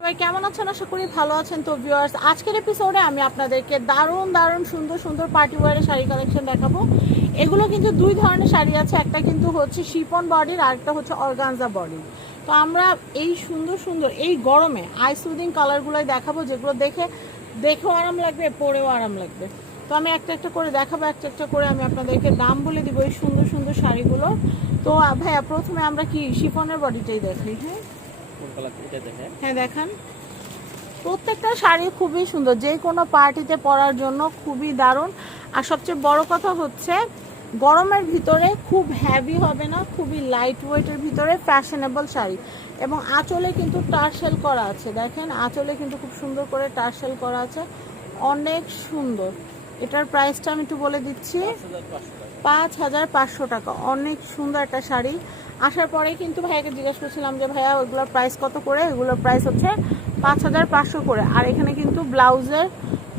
কেমন আছেন? আশা করি ভালো আছেন। তো ভিউয়ার্স আজকের এপিসোডে আমি আপনাদেরকে দারুণ দারুণ, সুন্দর সুন্দর পার্টি ওয়ারের শাড়ি কালেকশন দেখাবো। এগুলো কিন্তু দুই ধরনের শাড়ি আছে। একটা কিন্তু হচ্ছে শিপন বডির আর একটা হচ্ছে অর্গানজা বডির তো আমরা এই সুন্দর সুন্দর, এই গরমে আই সুদিং কালারগুলোই দেখাবো, যেগুলো দেখে, দেখেও আরাম লাগবে, পরেও আরাম লাগবে। তো আমি একটা একটা করে দেখাবো, একটা একটা করে আমি আপনাদেরকে দাম বলে দিব এই সুন্দর সুন্দর শাড়িগুলো। তো, ভাইয়া, প্রথমে আমরা কি শিপনের বডিটাই দেখাই হ্যাঁ? এটা দেখেন। হ্যাঁ দেখান। প্রত্যেকটা শাড়ি খুবই সুন্দর যে কোনো পার্টিতে পরার জন্য খুবই দারুণ। আর সবচেয়ে বড় কথা হচ্ছে গরমের ভিতরে খুব হ্যাভি হবে না খুবই লাইট ওয়েটের ভিতরে ফ্যাশনেবল শাড়ি। এবং আঁচলে কিন্তু টার্সেল করা আছে দেখেন আঁচলে কিন্তু খুব সুন্দর করে টার্সেল করা আছে। অনেক সুন্দর। এটার প্রাইসটা আমি একটু বলে দিচ্ছি পাঁচ হাজার পাঁচশো টাকা। অনেক সুন্দর একটা শাড়ি। আসার পরে কিন্তু ভাইয়াকে জিজ্ঞেস করছিলাম যে ভাইয়া ওইগুলোর প্রাইস কত করে? এগুলোর প্রাইস হচ্ছে পাঁচ হাজার পাঁচশো করে। আর এখানে কিন্তু ব্লাউজের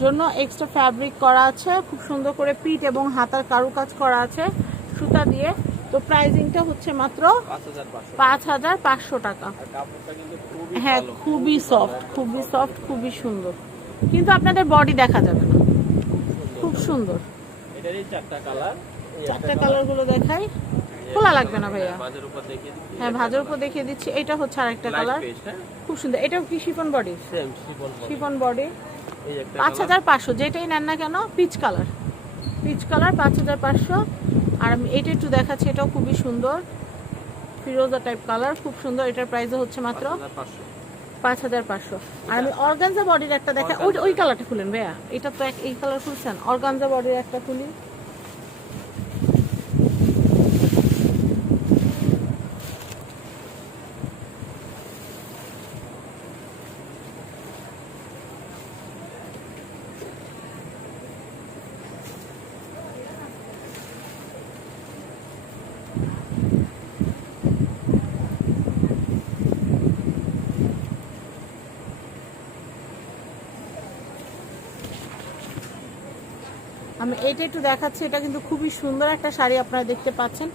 জন্য এক্সট্রা ফ্যাব্রিক করা আছে খুব সুন্দর করে পিঠ এবং হাতার কারুকাজ করা আছে সুতা দিয়ে। তো প্রাইজিংটা হচ্ছে মাত্র পাঁচ হাজার পাঁচশো। টাকা। হ্যাঁ খুবই সফট খুবই সফট খুবই সুন্দর। কিন্তু আপনাদের বডি দেখা যাবে না। খুব সুন্দর। চারটা কালার চারটা কালারগুলো দেখাই। খোলা লাগবে না ভাইয়া। হ্যাঁ ভাজার উপর দেখিয়ে দিচ্ছি। এটা হচ্ছে আরেকটা কালার হ্যাঁ? খুব সুন্দর। এটাও কি chiffon body chiffon chiffon body এই একটা পাঁচ হাজার পাঁচশো। যেটাই নেন না কেন পিচ কালার পিচ কালার পাঁচ হাজার পাঁচশো। আর আমি এটা একটু দেখাচ্ছি এটাও খুবই সুন্দর। ফিরোজা টাইপ কালার খুব সুন্দর। এটার প্রাইসও হচ্ছে মাত্র পাঁচ হাজার পাঁচশো। আর আমি অর্গানজা বডির একটা দেখা ওই ওই কালারটা খুলেন ভাইয়া। এটা তো এক এই কালার খুলছেন। অর্গানজা বডির একটা খুলি। আমি এটা একটু দেখাচ্ছি, এটা কিন্তু খুবই সুন্দর একটা শাড়ি আপনারা দেখতে পাচ্ছেন।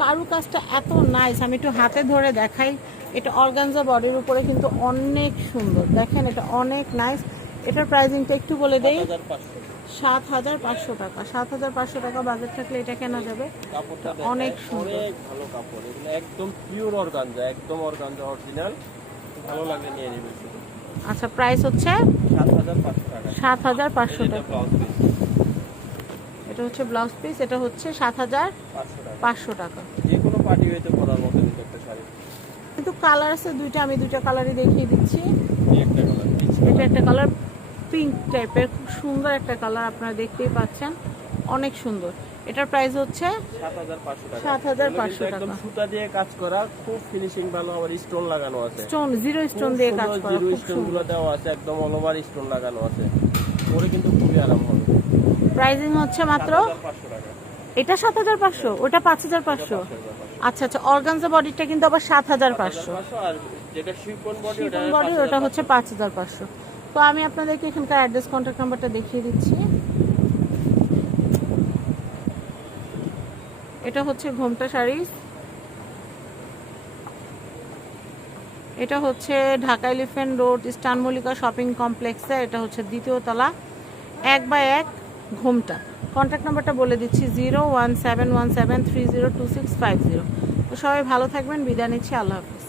কারু কাজটা এত নাইস আমি একটু হাতে ধরে দেখাই। এটা অর্গানজা বডির উপরে কিন্তু অনেক সুন্দর। দেখেন এটা অনেক নাইস এটার প্রাইজিংটা একটু বলে পাঁচশো। সাত হাজার পাঁচশো টাকা। সাত হাজার পাঁচশো টাকা বাজেট থাকলে এটা কেনা যাবে। কাপড়টা অনেক সুন্দর। ভালো কাপড়। এগুলো একদম পিওর অর্গানজা একদম অর্গানজা অরিজিনাল ভালো লাগলে নিয়ে নেবেন আচ্ছা প্রাইস হচ্ছে? সাত হাজার পাঁচশো টাকা। এটা হচ্ছে ব্লাউজ পিস এটা হচ্ছে সাত হাজার পাঁচশো টাকা। যে কোনো পার্টি হইতে পরার মতো কিন্তু একটা শাড়ি। কিন্তু কালার আছে দুইটা আমি দুইটা কালারই দেখিয়ে দিচ্ছি। এটা একটা কালার পিঙ্ক টাইপের খুব সুন্দর একটা কালার আপনারা দেখতেই পাচ্ছেন। অনেক সুন্দর। এটার প্রাইস হচ্ছে সাত হাজার পাঁচশো টাকা। 7,500 এগুলো কিন্তু একদম সুতা দিয়ে কাজ করা খুব ফিনিশিং ভালো আবার স্টোন লাগানো আছে। স্টোন জিরো স্টোন দিয়ে কাজ করা জিরো স্টোনগুলো দেওয়া আছে একদম অল ওভার স্টোন লাগানো আছে। পরে কিন্তু খুবই আরাম হবে। প্রাইসিং হচ্ছে মাত্র এটা সাত হাজার পাঁচশো ওটা পাঁচ হাজার পাঁচশো। আচ্ছা আচ্ছা অর্গানজা বডিটা কিন্তু আবার সাত হাজার পাঁচশো। 7,500 আর যেটা শিফন বডি ওটা শিফন বডি ওটা হচ্ছে পাঁচ হাজার পাঁচশো। তো আমি আপনাদেরকে এখানকার অ্যাড্রেস কন্ট্যাক্ট নাম্বারটা দেখিয়ে দিচ্ছি। এটা হচ্ছে ঘোমটা শাড়িজ এটা হচ্ছে Dhaka Elephant Road, Eastern Mallika shopping কমপ্লেক্সে। এটা হচ্ছে দ্বিতীয় তলা। এক বাই এক, ঘোমটা। কন্ট্যাক্ট নাম্বারটা বলে দিচ্ছি zero one seven one seven three zero two six five zero তো সবাই ভালো থাকবেন, বিদায় নিচ্ছি, আল্লাহ হাফিজ।